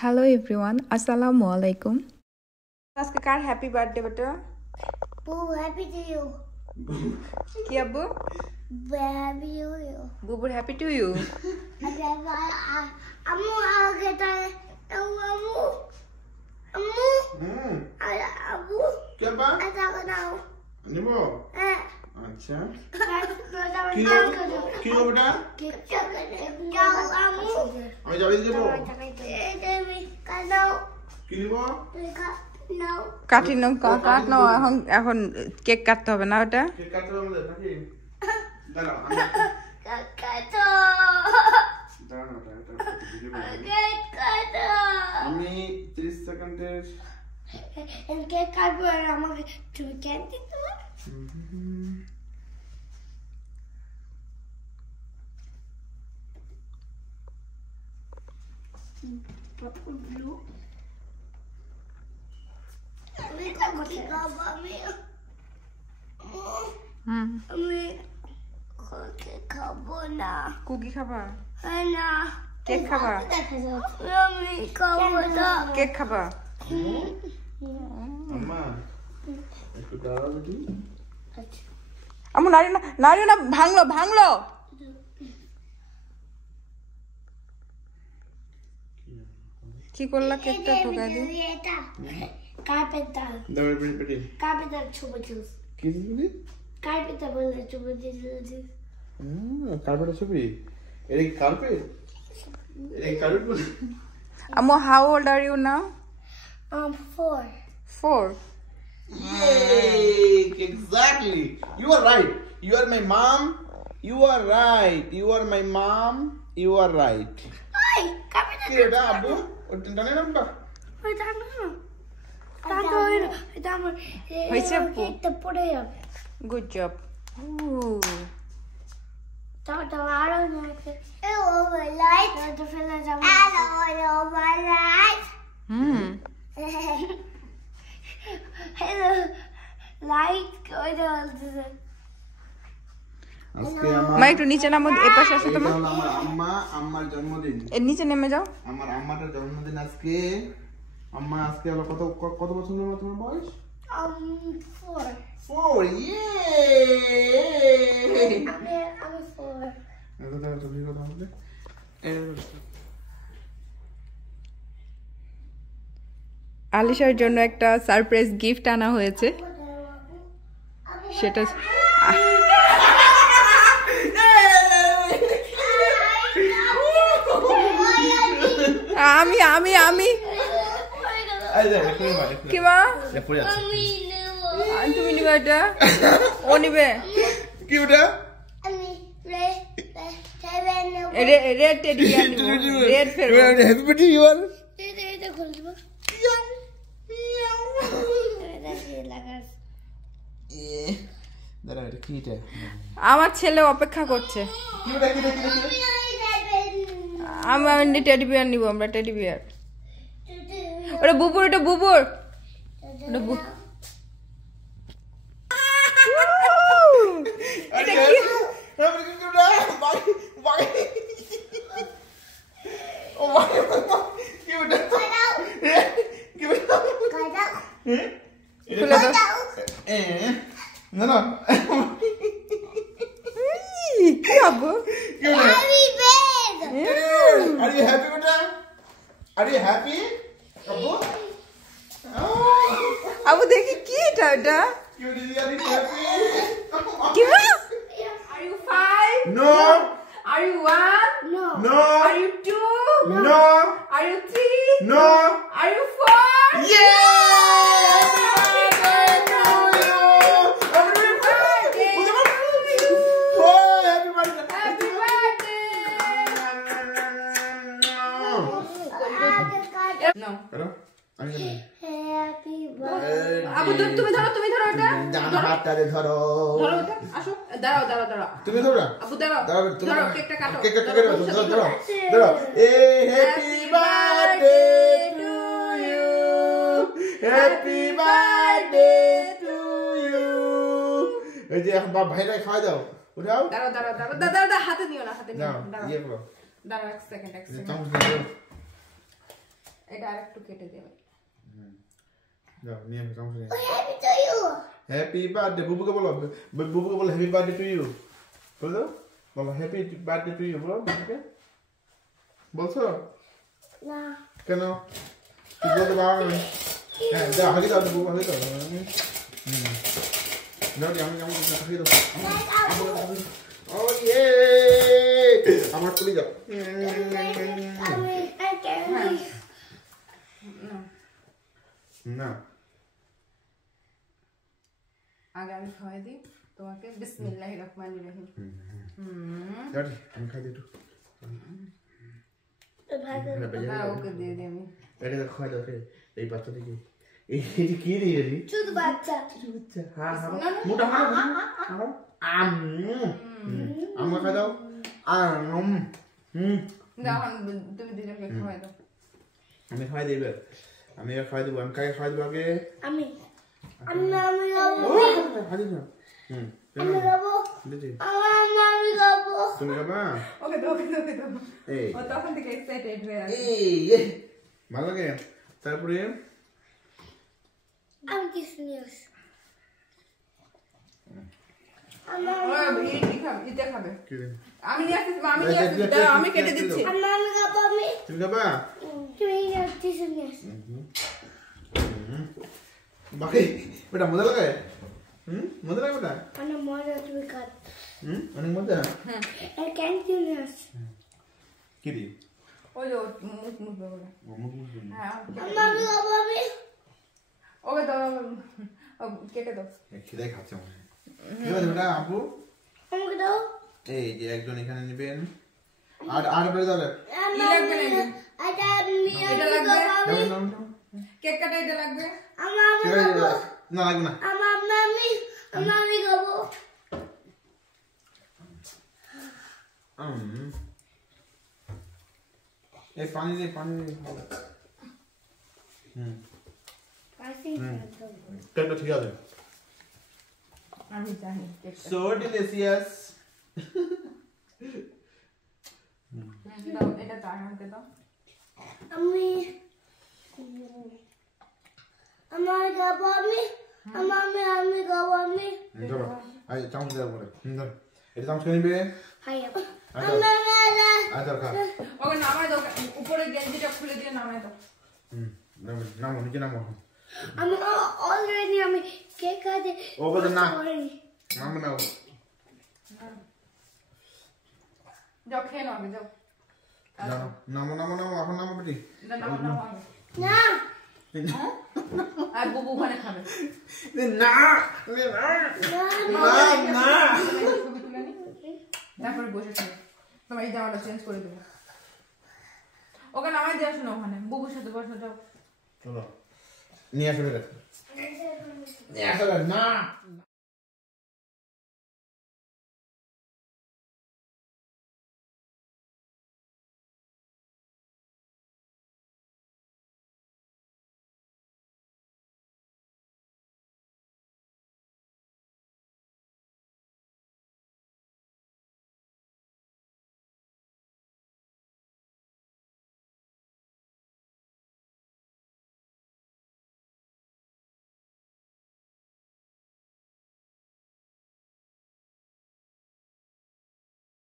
Hello everyone, Assalamu alaikum. Ask a car happy birthday, better. Boo, happy to you. Kia boo? Happy to you. Boo, boo, happy to you. क्या बात? निमो? अच्छा। क्यों बेटा? আমি যাবে দেবো। কি নিব? কাটি নাও কাট নাও এখন কেক কাটতে হবে না ওটা কেক কাটতে হবে নাকি? দাঁড়াও আমি 30 সেকেন্ডের কেক কাটবো আর আমাকে তুমি কেক দিতে পারো? Purple blue. আমি খাবো না কুকি খাবা না কেক খাবা আমি খাবো না কেক খাবা আম্মা একটু দাঁড়াও বেটি আমু নাড়িও না ভাঙলো কি করলা কেকটা ঢোকাই দি এটা কার্পেটার দাঁড়াও বেটি কার্পেটার ছবি দিস কি দিবি কার্পেটার বলে ছবি দিস কার্পেটের ছবি এটা কি কার্পেট এটা কার্পেট বলে আমু how old are you now 4 Yay! Exactly. You are right. You are my mom. You are right. You are my mom. You are right. Ay, carpenter কি এটা আব্বু ওটা জানেন না এটা আমার হয়েছে আপু? কেকটা পড়ে যাবে good job দাও আরো নাকি ওভারলাইট তো ফেলে যাবে ওভারলাইট হ্যালো লাইট কই দাও আজকে মা একটু নিচে নামো এই পাশে আসো তোমার আমার আম্মার জন্মদিন এর নিচে নেমে যাও আমার আম্মার জন্মদিন আজকে আম্মা আজকে হলো কত বছর হলো তোমার বয়স 4 ইয়ে আমি 4 এটা তো তুমি কথা বললে আলিশার জন্য একটা সারপ্রাইজ গিফট আনা হয়েছে সেটা আমি কি মা তুমি নিবে এটা ও নিবে কি ওটা রেড টেডি রেড ফেরো হ্যাপি বার্থডে ইউ আর দাঁড়া এটা কি এটা আমার ছেলে অপেক্ষা করছে আমি টেডি বিয়ার নিব আমরা টেডি বিয়ার ওটা বুবুর ওটা বুবুর এটা কি না না কি Abu Are you happy with that? Are you happy? Abu? Abu দেখি কি এটা ওটা Are you happy? কি মা Are you 5? No. Are you 1? No. No. Are you 2? No. Are you 3? No. Are you 4? Yeah! No. Hello? Happy birthday Abu তুমি ধরো এটা ডান হাতটারে ধরো ধরো এটা আসো দাঁড়াও তুমি ধরো আবু দাঁড়াও তুমি ধরো কেকটা কাটো কেকটা ধরো এ happy birthday to you happy birthday to you এই যে এখন বাপ ভাইরা খাওয়া দাও উঠাও দাঁড়াও হাতে নিও না দাও ইয়ে করো দাঁড়াও এক সেকেন্ড চামচ দাও এটা আরেকটু কেটে দেবে যাও নিয়ে আসো চামচ নিয়ে Happy to you. Happy birthday বুবুকে বলো হ্যাপি বার্থডে টু ইউ বলো বলো হ্যাপি বার্থডে টু ইউ বলো বুবুকে বলছো Nah. কেন তুই বলতে পারো না হ্যাঁ যা হাগি দাও বুবু হাগি দাও যাও আমি হাগি দাও ও ইয়ে আমার তুলি যাও I can't. না আগে আমি খাওয়াই দিই তোমাকে বিসমিল্লাহির রহমানির রহিম যাও আমি খাই দিই একটু হ্যাঁ ওকে দিয়ে দিই আমি এটা খাই দাও এই বাচ্চা থেকে এই কি দিয়ে রে Choose bacha. বাচ্চা হ্যাঁ হ্যাঁ মোটা হ্যাঁ আম খাই দাও দাও তুমি দুজনকে খাওয়াই দাও আমি খাই দেব আমি খাই দেব আমি খাই দেব আগে Ami. Ami খাই না gabo. দিদি Ami gabo. তুমি খাবা ওকে দাও এই ও তখন থেকে এক্সাইটেড হয়ে আছে এই ভালো লাগে তারপরে I'm kissing you. ইতে খাবে কি রে আমি নিয়ে আসছি দাও আমি কেটে দিচ্ছি Ami gabo me. তুমি খাবা Kissing you. বাকি বেটা মজা লাগে মজা লাগে বেটা Ana mora to be cut. অনেক মজা I can't do this. কি দি ওই যে মুখ বলে হ্যাঁ Ami gabo me. ওকে দাও কেটে দাও খিদাই খাচ্ছে মনে হয় ঠিক আছে বেটা আপু Ami gabo. এই যে একজন এখানে নেবেন আর বেড়ে যাবে কি লাগবে নাকি এটা লাগবে Ami কেক কাটা এটা লাগবে ঠিক আছে না লাগবে না Ami gabo. এই পানি দে I think কেকটা ঠিক আছে আমি জানি কেকটা so delicious দাও এটা তার হাতে দাও Ami gabo me. Ami gabo me. ধরো আই চামচ দাও বলে ধর এটা চামচ কে নিবে Hiya. আই ধর খা ওকে নামাই দাও উপরে গেঞ্জিটা খুলে দিয়ে নামাই দাও নামো নিচে নামো I'm already cake at it. Over the knife. নামো নাও যাও খেয়ে নাও আগে যাও নামো এখন নামো বেটি নাও আগে No. আর বুবু ওখানে খাবে না ছবি তুলে নি তারপরে বসে খাবে তোমার এই জামাটা চেঞ্জ করে দেবো ওকে নামাই দিয়ে আসো না ওখানে বুবুর সাথে বসো যাও চলো নিয়ে আসো না